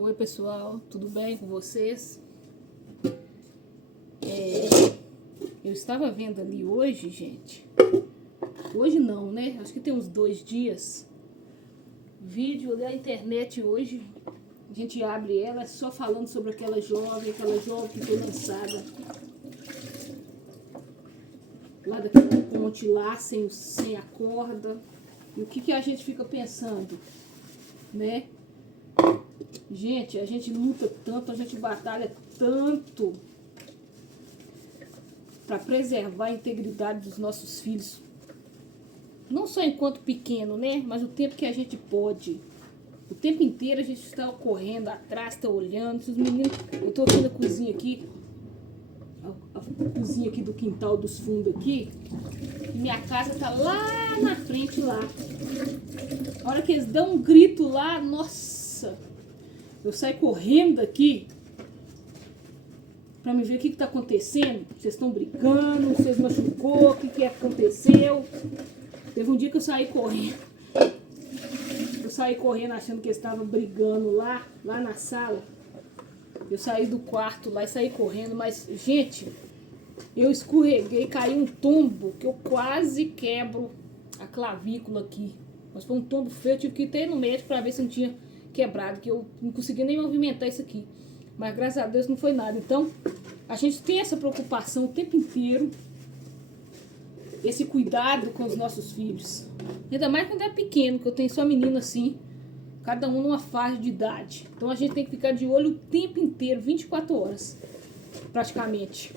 Oi pessoal, tudo bem com vocês? Eu estava vendo ali hoje, gente. Hoje não, né? Acho que tem uns 2 dias. Vídeo da internet hoje. A gente abre ela só falando sobre aquela jovem que foi lançada lá daquela ponte lá, sem a corda. E o que a gente fica pensando, né? Gente, a gente luta tanto, a gente batalha tanto para preservar a integridade dos nossos filhos. Não só enquanto pequeno, né? Mas o tempo que a gente pode. O tempo inteiro a gente está correndo atrás, está olhando. Os meninos, eu estou vendo a cozinha aqui. A cozinha aqui do quintal dos fundos aqui. E minha casa tá lá na frente lá. A hora que eles dão um grito lá, nossa! Eu saio correndo daqui pra me ver o que tá acontecendo. Vocês estão brigando, vocês machucou, o que aconteceu. Teve um dia que eu saí correndo. Eu saí correndo achando que eles estavam brigando lá na sala. Eu saí do quarto lá e saí correndo, mas, gente, eu escorreguei, caí um tombo que eu quase quebro a clavícula aqui. Mas foi um tombo feio, eu tive que ir no médico pra ver se não tinha quebrado, que eu não conseguia nem movimentar isso aqui. Mas graças a Deus não foi nada. Então, a gente tem essa preocupação o tempo inteiro, esse cuidado com os nossos filhos. Ainda mais quando é pequeno, que eu tenho só menino assim, cada um numa fase de idade. Então a gente tem que ficar de olho o tempo inteiro, 24 horas, praticamente,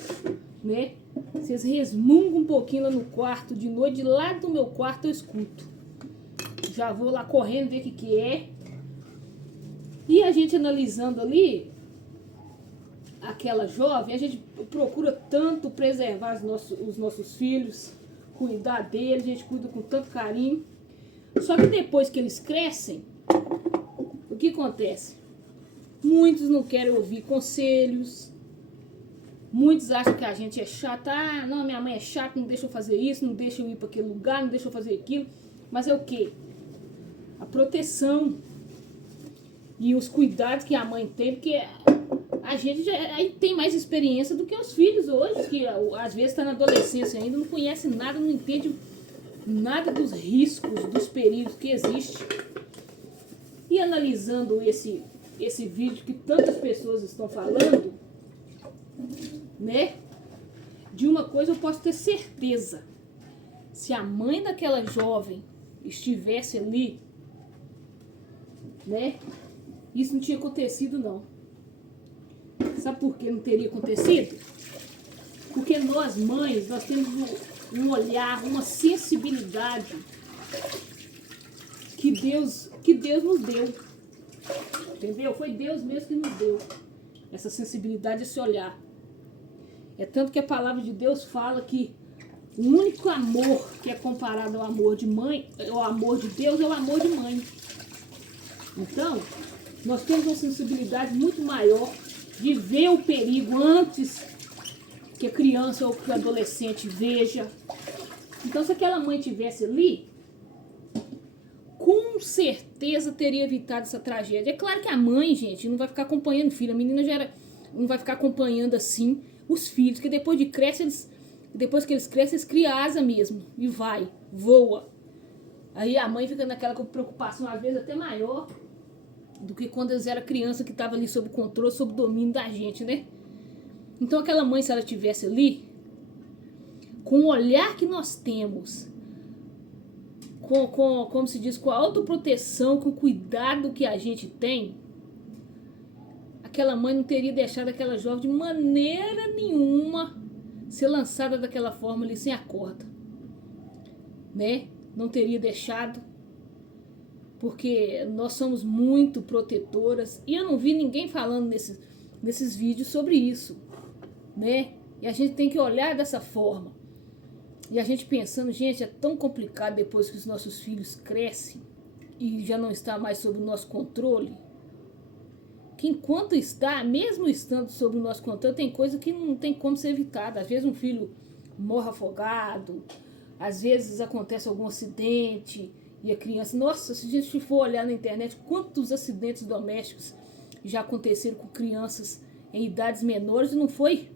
né? Vocês resmungam um pouquinho lá no quarto de noite, lá do meu quarto eu escuto. Já vou lá correndo ver o que é. E a gente analisando ali, aquela jovem, a gente procura tanto preservar os nossos filhos, cuidar deles, a gente cuida com tanto carinho. Só que depois que eles crescem, o que acontece? Muitos não querem ouvir conselhos, muitos acham que a gente é chata. Ah, não, minha mãe é chata, não deixa eu fazer isso, não deixa eu ir para aquele lugar, não deixa eu fazer aquilo. Mas é o quê? A proteção e os cuidados que a mãe tem, porque a gente já tem mais experiência do que os filhos hoje, que às vezes está na adolescência ainda, não conhece nada, não entende nada dos riscos, dos perigos que existem. E analisando esse vídeo que tantas pessoas estão falando, né? De uma coisa eu posso ter certeza. Se a mãe daquela jovem estivesse ali, né? Isso não tinha acontecido, não. Sabe por que não teria acontecido? Porque nós, mães, nós temos um olhar, uma sensibilidade que Deus nos deu. Entendeu? Foi Deus mesmo que nos deu essa sensibilidade, esse olhar. É tanto que a palavra de Deus fala que o único amor que é comparado ao amor de mãe, ao amor de Deus, é o amor de mãe. Então, nós temos uma sensibilidade muito maior de ver o perigo antes que a criança ou que o adolescente veja. Então, se aquela mãe tivesse ali, com certeza teria evitado essa tragédia. É claro que a mãe, gente, não vai ficar acompanhando o filho. A menina não vai ficar acompanhando assim os filhos, que depois que eles crescem, eles criam asa mesmo. E voa. Aí a mãe fica naquela preocupação, às vezes até maior do que quando eles eram criança, que estava ali sob controle, sob domínio da gente, né? Então aquela mãe, se ela estivesse ali, com o olhar que nós temos, como se diz, com a autoproteção, com o cuidado que a gente tem, aquela mãe não teria deixado aquela jovem de maneira nenhuma ser lançada daquela forma ali sem a corda, né? Não teria deixado, porque nós somos muito protetoras e eu não vi ninguém falando nesses vídeos sobre isso, né? E a gente tem que olhar dessa forma. E a gente pensando, gente, é tão complicado depois que os nossos filhos crescem e já não está mais sob o nosso controle, que enquanto está, mesmo estando sob o nosso controle, tem coisa que não tem como ser evitada. Às vezes um filho morre afogado, às vezes acontece algum acidente e a criança... Nossa, se a gente for olhar na internet, quantos acidentes domésticos já aconteceram com crianças em idades menores e não foi,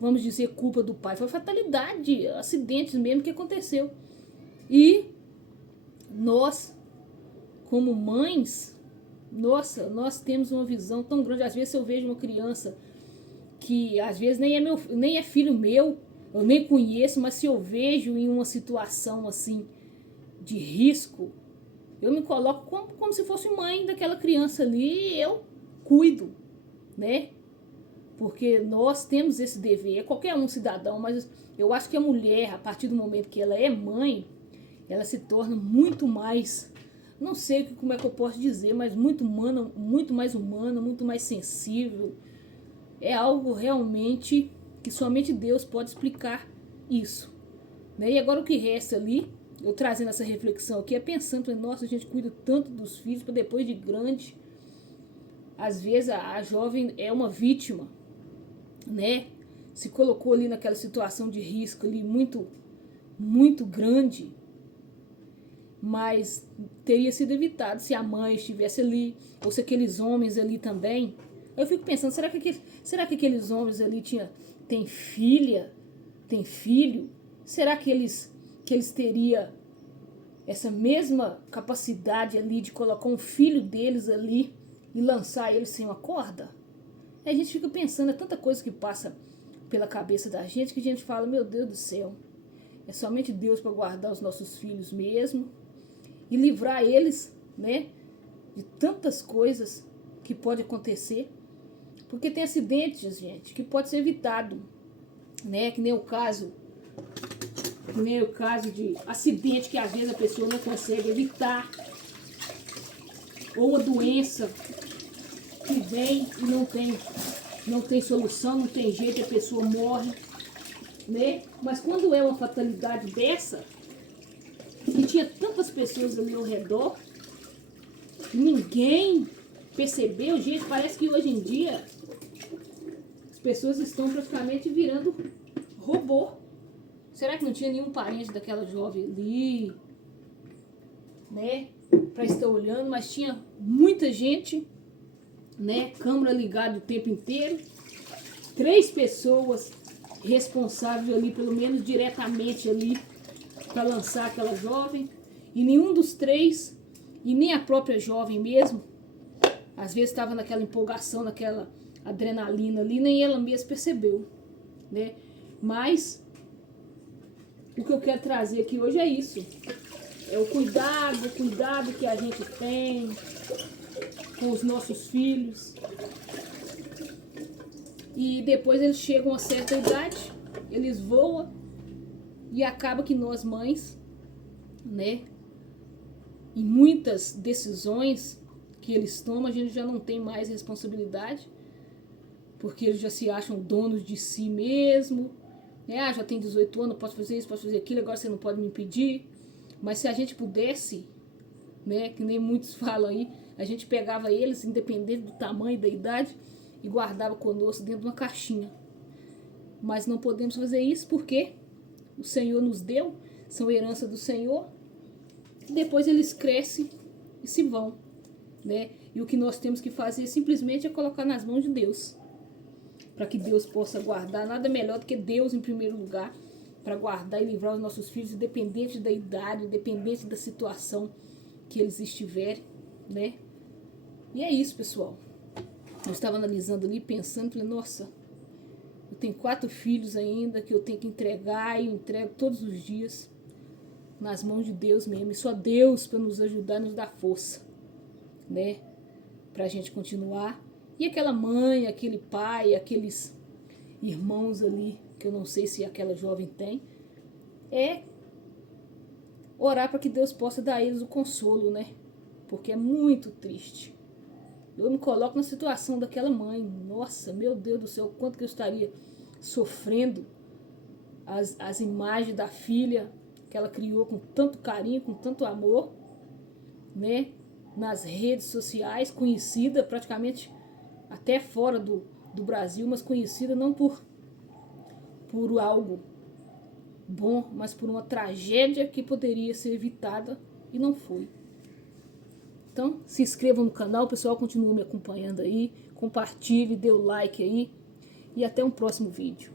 vamos dizer, culpa do pai, foi fatalidade, acidentes mesmo que aconteceu. E nós, como mães, nossa, nós temos uma visão tão grande. Às vezes eu vejo uma criança que às vezes nem é filho meu, eu nem conheço, mas se eu vejo em uma situação assim de risco, eu me coloco como se fosse mãe daquela criança ali e eu cuido, né? Porque nós temos esse dever, é qualquer um cidadão, mas eu acho que a mulher, a partir do momento que ela é mãe, ela se torna muito mais, não sei como é que eu posso dizer, mas muito humana, muito mais sensível. É algo realmente que somente Deus pode explicar isso, né? E agora o que resta ali, eu trazendo essa reflexão aqui, é pensando, nossa, a gente cuida tanto dos filhos para depois de grande, às vezes a jovem é uma vítima, né? Se colocou ali naquela situação de risco ali muito grande, mas teria sido evitado se a mãe estivesse ali, ou se aqueles homens ali também. Eu fico pensando, será que aqueles homens ali tem filha, tem filho? Será que eles teriam essa mesma capacidade ali de colocar um filho deles ali e lançar ele sem uma corda? Aí a gente fica pensando, é tanta coisa que passa pela cabeça da gente que a gente fala, meu Deus do céu, é somente Deus para guardar os nossos filhos mesmo e livrar eles, né, de tantas coisas que pode acontecer, porque tem acidentes, gente, que pode ser evitado, né, que nem o caso de acidente que às vezes a pessoa não consegue evitar, ou uma doença que vem e não tem solução, não tem jeito, a pessoa morre, né? Mas quando é uma fatalidade dessa, que tinha tantas pessoas ali ao redor, ninguém percebeu, gente, parece que hoje em dia as pessoas estão praticamente virando robô. Será que não tinha nenhum parente daquela jovem ali, né, para estar olhando, mas tinha muita gente, né, câmera ligada o tempo inteiro, 3 pessoas responsáveis ali, pelo menos diretamente ali, para lançar aquela jovem, e nenhum dos 3, e nem a própria jovem mesmo, às vezes estava naquela empolgação, naquela adrenalina ali, nem ela mesma percebeu, né? Mas o que eu quero trazer aqui hoje é isso, é o cuidado que a gente tem com os nossos filhos. E depois eles chegam a certa idade, eles voam e acaba que nós mães, né, em muitas decisões que eles tomam, a gente já não tem mais responsabilidade, porque eles já se acham donos de si mesmo, né? Ah, já tem 18 anos, posso fazer isso, posso fazer aquilo, agora você não pode me impedir. Mas se a gente pudesse, né, que nem muitos falam aí, a gente pegava eles, independente do tamanho, da idade, e guardava conosco dentro de uma caixinha. Mas não podemos fazer isso porque o Senhor nos deu, são herança do Senhor, e depois eles crescem e se vão, né? E o que nós temos que fazer simplesmente é colocar nas mãos de Deus, para que Deus possa guardar. Nada melhor do que Deus em primeiro lugar, para guardar e livrar os nossos filhos, independente da idade, independente da situação que eles estiverem, né? E é isso, pessoal. Eu estava analisando ali, pensando, falei, nossa, eu tenho 4 filhos ainda que eu tenho que entregar, e eu entrego todos os dias nas mãos de Deus mesmo. E só Deus para nos ajudar, nos dar força, né? Pra gente continuar. E aquela mãe, aquele pai, aqueles irmãos ali, que eu não sei se aquela jovem tem, é orar para que Deus possa dar a eles o consolo, né? Porque é muito triste. Eu me coloco na situação daquela mãe. Nossa, meu Deus do céu, quanto que eu estaria sofrendo as imagens da filha que ela criou com tanto carinho, com tanto amor, né? Nas redes sociais, conhecida praticamente até fora do Brasil, mas conhecida não por algo bom, mas por uma tragédia que poderia ser evitada e não foi. Então, se inscrevam no canal, o pessoal continua me acompanhando aí. Compartilhe, dê o like aí. E até um próximo vídeo.